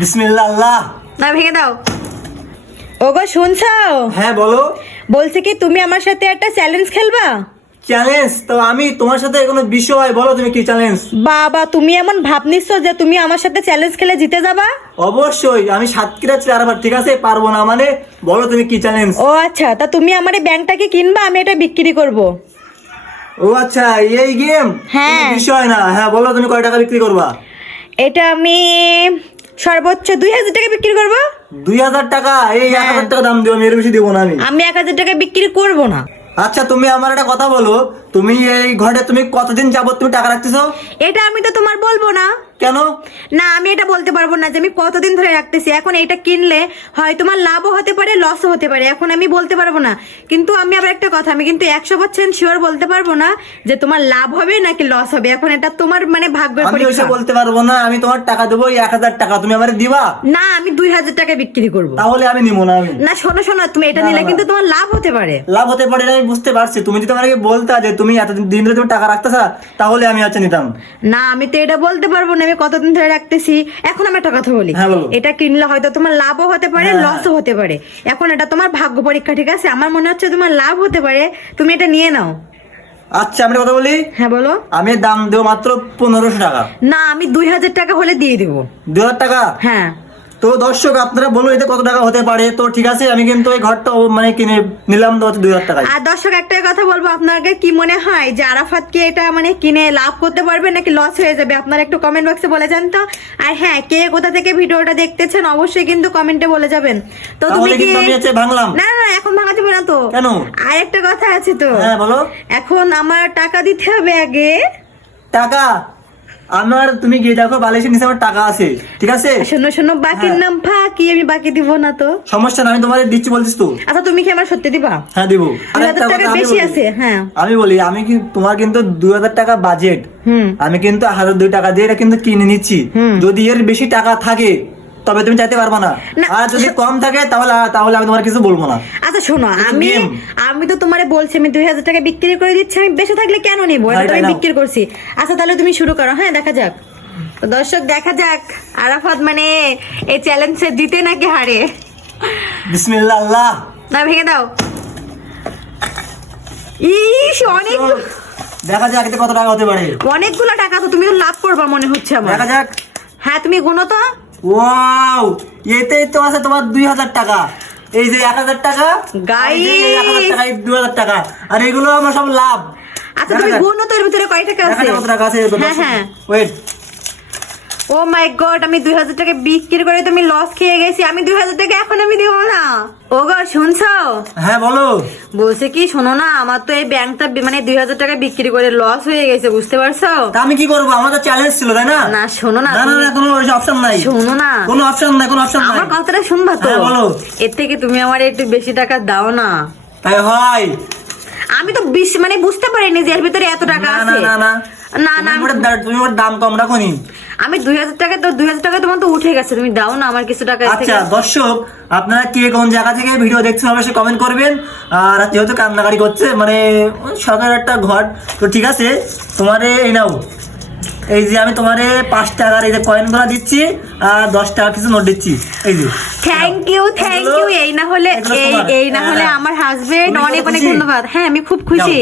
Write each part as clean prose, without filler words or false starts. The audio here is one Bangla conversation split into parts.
বিসমিল্লাহ আল্লাহ। না ভেঙে দাও। ওগো শুনছো? হ্যাঁ বলো। বলছি কি তুমি আমার সাথে একটা চ্যালেঞ্জ খেলবা? চ্যালেঞ্জ? তো আমি তোমার সাথে কোনো বিষয় বলো, তুমি কি চ্যালেঞ্জ? বাবা তুমি এমন ভাব নিচ্ছ যে তুমি আমার সাথে চ্যালেঞ্জ খেলে জিতে যাবা? অবশ্যই, আমি সাতক্ষীরা চারবার, ঠিক আছে, পারবো না মানে বলো তুমি কি চ্যালেঞ্জ? ও আচ্ছা, তা তুমি আমার এই ব্যাংকটাকে কিনবা, আমি এটা বিক্রি করব। ও আচ্ছা, এই গেম? হ্যাঁ। বিষয় না, হ্যাঁ বলো তুমি কয় টাকা বিক্রি করবা? এটা আমি সর্বোচ্চ 2000 টাকা বিক্রি করব। 2000 টাকা? এই হ্যাঁ। 1000 টাকা দাম দিও, আমি এর বেশি দিব না। আমি 1000 টাকা বিক্রি করব না। আচ্ছা তুমি আমার একটা কথা বলো, তুমি এই ঘরে তুমি কতদিন যাবত তুমি টাকা রাখতেছো? এটা আমি তো তোমার বলবো না। কেন? না আমি এটা বলতে পারবো না যে আমি কতদিন ধরে রাখতেছি। এখন এটা কিনলে হয় তোমার লাভও হতে পারে, লসও হতে পারে, এখন আমি বলতে পারবো না। কিন্তু আমি আবার একটা কথা, আমি কিন্তু 100% শিওর বলতে পারবো না যে তোমার লাভ হবে নাকি লস হবে। এখন এটা তোমার মানে ভাগ্যের আমি ওইসব পরীক্ষা। বলতে পারবো না, আমি তোমার টাকা দেবো 1000 টাকা, তুমি আমারে দিবা? না আমি 2000 টাকা বিক্রি করব। তাহলে আমি নিবো না। আমি না শোনো শোনো, তুমি এটা না, নিলে না। কিন্তু তোমার লাভ হতে পারে। লাভ হতে পারে, আমি বুঝতে পারছি। তুমি যদি আমাকে বলতা যে তুমি এতদিন দিন ধরে তুমি টাকা রাখতেছা, তাহলে আমি আচ্ছা নিতাম। না আমি তো এটা বলতে পারবো না আমি কতদিন ধরে রাখতেছি। এখন আমি একটা কথা বলি, হ্যাঁ, বলো। এটা কিনলে হয়তো তোমার লাভও হতে পারে, হ্যাঁ, লসও হতে পারে। এখন এটা তোমার ভাগ্য পরীক্ষা, ঠিক আছে? আমার মনে হচ্ছে তোমার লাভ হতে পারে, তুমি এটা নিয়ে নাও। আচ্ছা আমি একটা কথা বলি, হ্যাঁ বলো। আমি দাম দেবো মাত্র 1500 টাকা। না আমি 2000 টাকা হলে দিয়ে দিব। 2000 টাকা? হ্যাঁ। তো দর্শক আপনারা বলুন এতে কত টাকা হতে পারে। তো ঠিক আছে, আমি কিন্তু এই ঘরটা মানে কিনে নিলাম তো 2000 টাকায়। আর দর্শক একটা কথা বলবো, আপনাকে কি মনে হয় যে আরাফাত কি এটা মানে কিনে লাভ করতে পারবে নাকি লস হয়ে যাবে? আপনারা একটু কমেন্ট বক্সে বলে যান তো। আর হ্যাঁ, কে কোথা থেকে ভিডিওটা দেখতেছেন অবশ্যই কিন্তু কমেন্টে বলে যাবেন। তো তুমি তাহলে কি কিন্তু আমি হচ্ছে ভাঙলাম। না না এখন ভাঙাতে না তো। কেন? আর একটা কথা আছে তো। হ্যাঁ বলো। এখন আমার টাকা দিতে হবে আগে। টাকা? আমার তুমি গিয়ে দেখো বালিশের নিচে আমার টাকা আছে, ঠিক আছে? শোনো শোনো, বাকির হ্যাঁ। নাম ফাঁকি, আমি বাকি দিব না তো। সমস্যা না, আমি তোমার দিচ্ছি বলছিস তো। আচ্ছা তুমি কি আমার সত্যি দিবা? হ্যাঁ দিব। আর 2000 একটা টাকা কথা আমি বেশি বলি। আছে। হ্যাঁ আমি বলি, আমি কি তোমার কিন্তু 2000 টাকা বাজেট, হুম আমি কিন্তু 1002 টাকা দিয়ে এটা কিন্তু কিনে নিচ্ছি। যদি এর বেশি টাকা থাকে তবে তুমি চাইতে পারবে না, না। আর যদি কম থাকে তাহলে আমি তোমার কিছু বলবো না। আচ্ছা শোনো, game। আমি তো তোমারে বলছি আমি 2000 টাকা বিক্রি করে দিচ্ছি, আমি বেশি থাকলে কেন নিবো? এটা তো তাই আমি নাও। বিক্রি করছি। আচ্ছা তাহলে তুমি শুরু করো। হ্যাঁ দেখা যাক। তো দর্শক দেখা যাক আরাফাত মানে এই চ্যালেঞ্জে জিতে নাকি হারে। বিসমিল্লাহ আল্লাহ। না ভেঙে দাও। ইস অনেক দেখা যাক এতে কত টাকা হতে পারে। অনেকগুলো টাকা, তো তুমি তো লাভ করবা মনে হচ্ছে আমার। দেখা যাক। হ্যাঁ তুমি গুনো তো। ওয়াও, এতেই তো আছে তোমার 2000 টাকা। এই যে 1000 টাকা, Guys। এই যে 1000 টাকা, এই 2000 টাকা, আর এগুলো আমার সব লাভ। আচ্ছা তুমি গুনো তো, এর ভিতরে কয় টাকা দেখা আছে? যাক কত টাকা আছে। হ্যাঁ হ্যাঁ। ওয়েট। ও মাই গড, আমি 2000 টাকা বিক্রি করে তুমি লস খেয়ে গেছি। আমি 2000 টাকা এখন আমি দিব না। ও গো শুনছো? হ্যাঁ বলো। বলছে কি শোনো না, আমার তো এই ব্যাংকটা মানে 2000 টাকা বিক্রি করে লস হয়ে গেছে, বুঝতে পারছো? তা আমি কি করবো? আমাদের চ্যালেঞ্জ ছিল, তাই না? না শোনো না, না না না, কোনো অপশন নাই। শোনো না, কোনো অপশন নাই, কোনো অপশন নাই। আমার কথাটা শুনবা তো। হ্যাঁ, বলো। এর থেকে তুমি আমার একটু বেশি টাকা দাও না। তাই হয়? আমি তো মানে বুঝতে পারিনি যে এর ভিতরে এত টাকা না আছে। না না না না তুমি ওর দাম কম রাখো নি। আমি 2000 টাকা, তো 2000 টাকা তোমার তো উঠে গেছে, তুমি দাও না আমার কিছু টাকা এর থেকে। আচ্ছা দর্শক, আপনারা কে কোন জায়গা থেকে ভিডিও দেখছেন অবশ্যই কমেন্ট করবেন। আর যেহেতু কান্নাকাটি করছে মানে সরকারের একটা ঘর, তো ঠিক আছে তোমারে এই নাও, এই যে আমি তোমারে 5 টাকার এই যে কয়েন গুলা দিচ্ছি, আর 10 টাকা কিছু নোট দিচ্ছি, এই যে। Thank you thank you. এই না হলে এই না হলে আমার হাজবেন্ড তুমি অনেক কত অনেক খুশি? ধন্যবাদ। হ্যাঁ আমি খুব খুশি।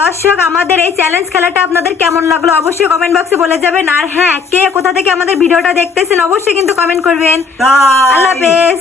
দর্শক আমাদের এই চ্যালেঞ্জ খেলাটা আপনাদের কেমন লাগলো অবশ্যই কমেন্ট বক্সে বলে যাবেন। আর হ্যাঁ, কে কোথা থেকে আমাদের ভিডিওটা দেখতেছেন অবশ্যই কিন্তু কমেন্ট করবেন। তাই। আল্লাহ হাফেজ।